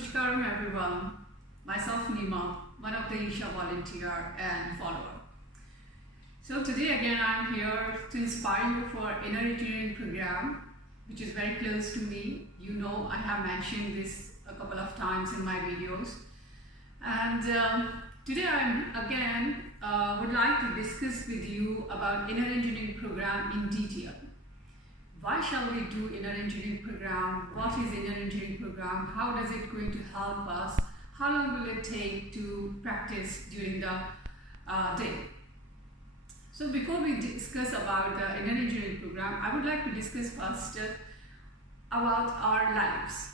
Namaskaram everyone, myself Nima, one of the Isha volunteer and follower. So today again I'm here to inspire you for inner engineering program, which is very close to me. You know, I have mentioned this a couple of times in my videos. And today I'm again would like to discuss with you about inner engineering program in detail. Why shall we do inner engineering program? What is inner engineering program? How does it going to help us? How long will it take to practice during the day? So before we discuss about the inner engineering program, I would like to discuss first about our lives.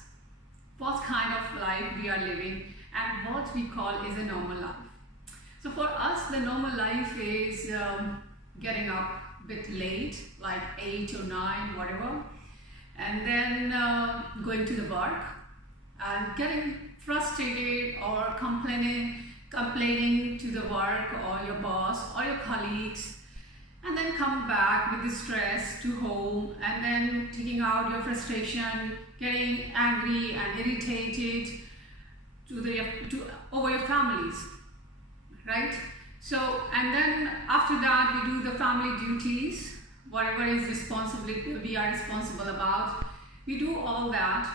What kind of life we are living and what we call is a normal life. So for us, the normal life is getting up bit late, like 8 or 9, whatever, and then going to the work and getting frustrated or complaining to the work or your boss or your colleagues, and then come back with the stress to home and then taking out your frustration, getting angry and irritated over your families, right? So, and then after that we do the family duties, whatever is responsibility we are responsible about. We do all that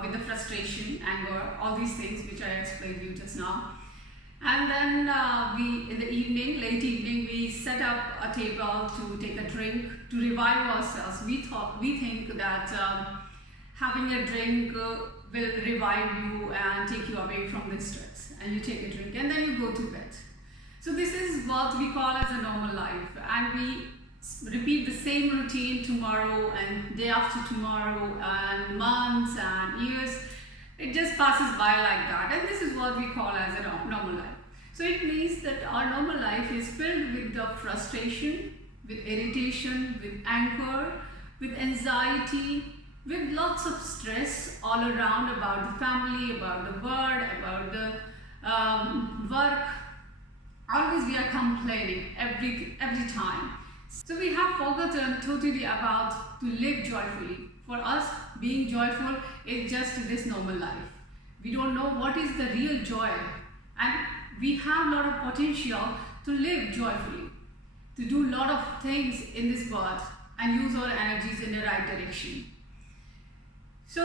with the frustration, anger, all these things which I explained to you just now. And then we, in the evening, late evening, we set up a table to take a drink to revive ourselves. We think that having a drink will revive you and take you away from the stress. And you take a drink and then you go to bed. So this is what we call as a normal life, and we repeat the same routine tomorrow and day after tomorrow and months and years. It just passes by like that, and this is what we call as a normal life. So it means that our normal life is filled with the frustration, with irritation, with anger, with anxiety, with lots of stress all around about the family, about the world, about the work. Always we are complaining every time. So we have forgotten totally about to live joyfully. For us, being joyful is just this normal life. We don't know what is the real joy, and we have a lot of potential to live joyfully, to do a lot of things in this world and use our energies in the right direction. So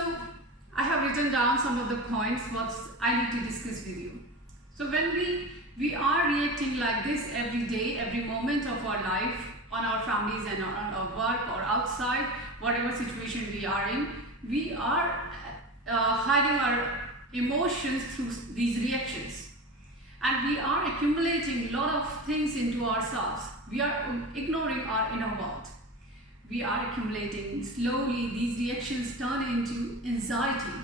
I have written down some of the points what I need to discuss with you. So when we are reacting like this every day, every moment of our life, on our families and on our work or outside, whatever situation we are in, we are hiding our emotions through these reactions. And we are accumulating a lot of things into ourselves. We are ignoring our inner world. We are accumulating slowly, these reactions turn into anxiety.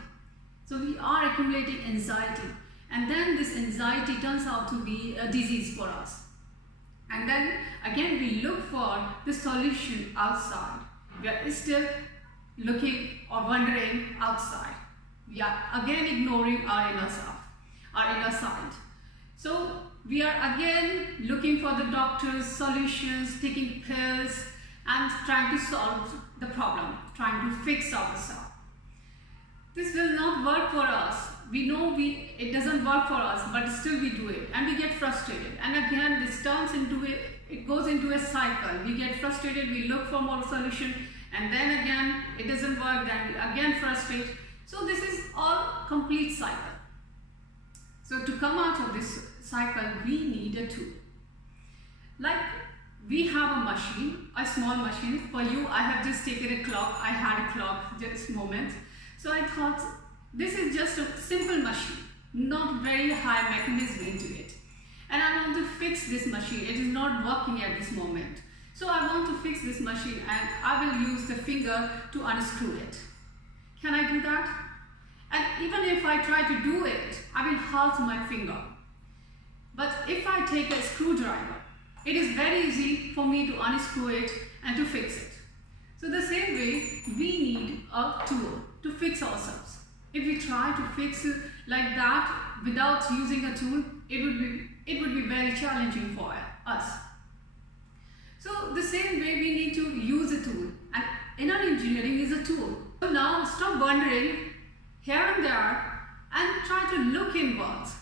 So we are accumulating anxiety. And then this anxiety turns out to be a disease for us. And then again we look for the solution outside. We are still looking or wondering outside. We are again ignoring our inner self, our inner side. So we are again looking for the doctor's solutions, taking pills and trying to solve the problem, trying to fix ourselves. This will not work for us. We know it doesn't work for us, but still we do it and we get frustrated. And again, this turns into it goes into a cycle. We get frustrated, we look for more solution, and then again, it doesn't work, then we again frustrate. So this is all complete cycle. So to come out of this cycle, we need a tool. Like we have a machine, a small machine. For you, I have just taken a clock. I had a clock just a moment. So I thought, this is just a simple machine, not very high mechanism into it. And I want to fix this machine. It is not working at this moment. So I want to fix this machine and I will use the finger to unscrew it. Can I do that? And even if I try to do it, I will hurt my finger. But if I take a screwdriver, it is very easy for me to unscrew it and to fix it. So the same way, we need a tool to fix ourselves. If we try to fix it like that without using a tool, it would be very challenging for us. So the same way we need to use a tool, and inner engineering is a tool. So now stop wondering here and there and try to look inwards.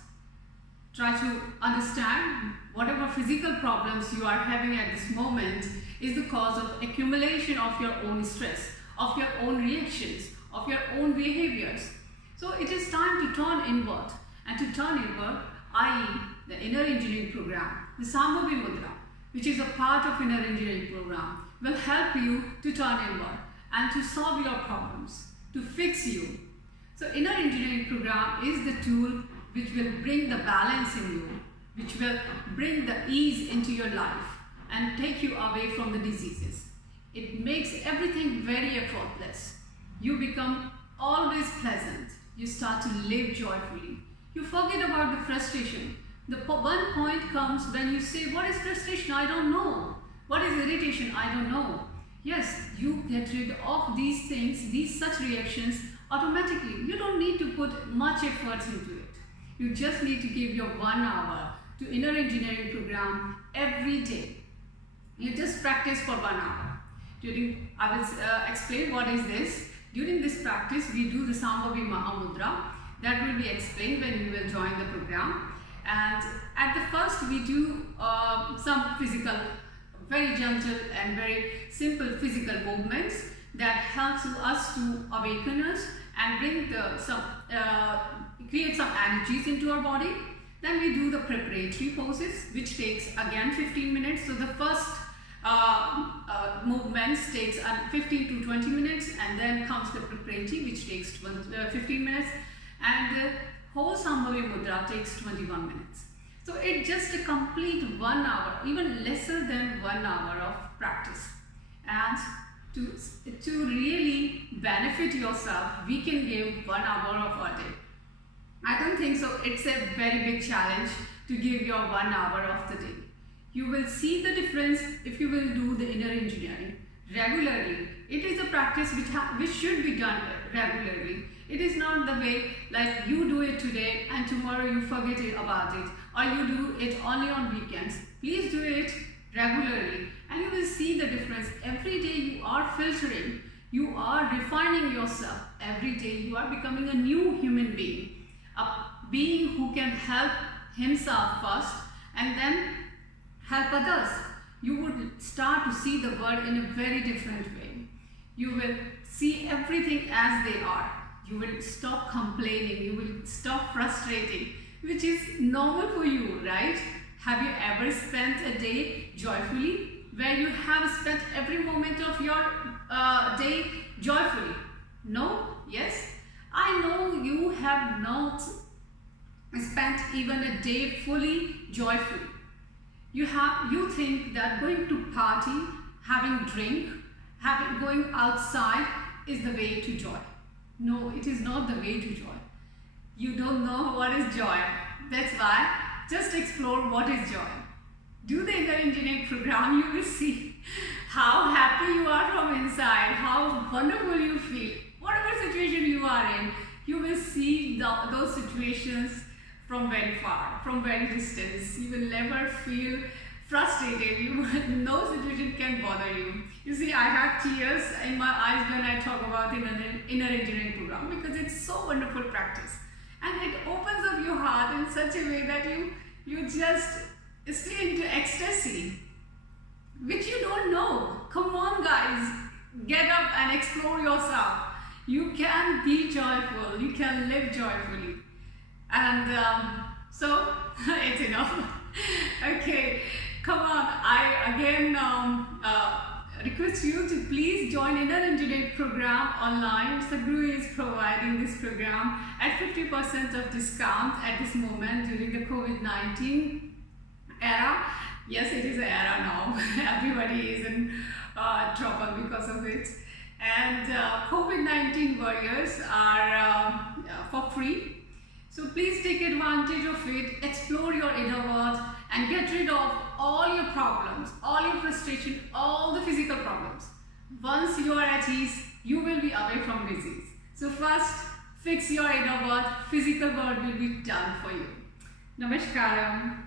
Try to understand whatever physical problems you are having at this moment is the cause of accumulation of your own stress, of your own reactions, of your own behaviors. So it is time to turn inward, and to turn inward, i.e. the inner engineering program, the Sambhavi Mudra, which is a part of inner engineering program, will help you to turn inward and to solve your problems, to fix you. So inner engineering program is the tool which will bring the balance in you, which will bring the ease into your life and take you away from the diseases. It makes everything very effortless. You become always pleasant. You start to live joyfully. You forget about the frustration. The one point comes when you say, what is frustration? I don't know. What is irritation? I don't know. Yes, you get rid of these things, these such reactions automatically. You don't need to put much effort into it. You just need to give your 1 hour to inner engineering program every day. You just practice for 1 hour. I will explain what is this. During this practice, we do the Sambhavi Mahamudra. That will be explained when you will join the program. And at the first, we do some physical, very gentle and very simple physical movements that helps us to awaken us and bring create some energies into our body. Then we do the preparatory poses, which takes again 15 minutes. So the first movements takes 15 to 20 minutes, and then comes the preparatory, which takes 15 minutes, and the whole Sambhavi Mudra takes 21 minutes. So it's just a complete 1 hour, even lesser than 1 hour of practice. And to really benefit yourself, we can give 1 hour of our day. I don't think so. It's a very big challenge to give your 1 hour of the day. You will see the difference if you will do the inner engineering regularly. It is a practice which should be done regularly. It is not the way like you do it today and tomorrow you forget about it, or you do it only on weekends. Please do it regularly and you will see the difference. Every day you are filtering, you are refining yourself. Every day you are becoming a new human being, a being who can help himself first and then help others. You would start to see the world in a very different way. You will see everything as they are. You will stop complaining, you will stop frustrating, which is normal for you, right? Have you ever spent a day joyfully, where you have spent every moment of your day joyfully? No? Yes? I know you have not spent even a day fully joyfully. You think that going to party, having drink, going outside is the way to joy. No, it is not the way to joy. You don't know what is joy. That's why just explore what is joy. Do the inner engineering program, you will see how happy you are from inside, how wonderful you feel. Whatever situation you are in, you will see those situations from very far, from very distance. You will never feel frustrated. No situation can bother you. You see, I have tears in my eyes when I talk about the inner engineering program, because it's so wonderful practice. And it opens up your heart in such a way that you just stay into ecstasy, which you don't know. Come on guys, get up and explore yourself. You can be joyful, you can live joyfully. And so it's enough. Okay, come on. I again request you to please join Inner Engineering program online. Sadhguru is providing this program at 50% of discount at this moment during the COVID-19 era. Yes, it is an era now. Everybody is in trouble because of it. And COVID-19 warriors are for free. So please take advantage of it, explore your inner world and get rid of all your problems, all your frustration, all the physical problems. Once you are at ease, you will be away from disease. So first, fix your inner world, physical world will be done for you. Namaskaram.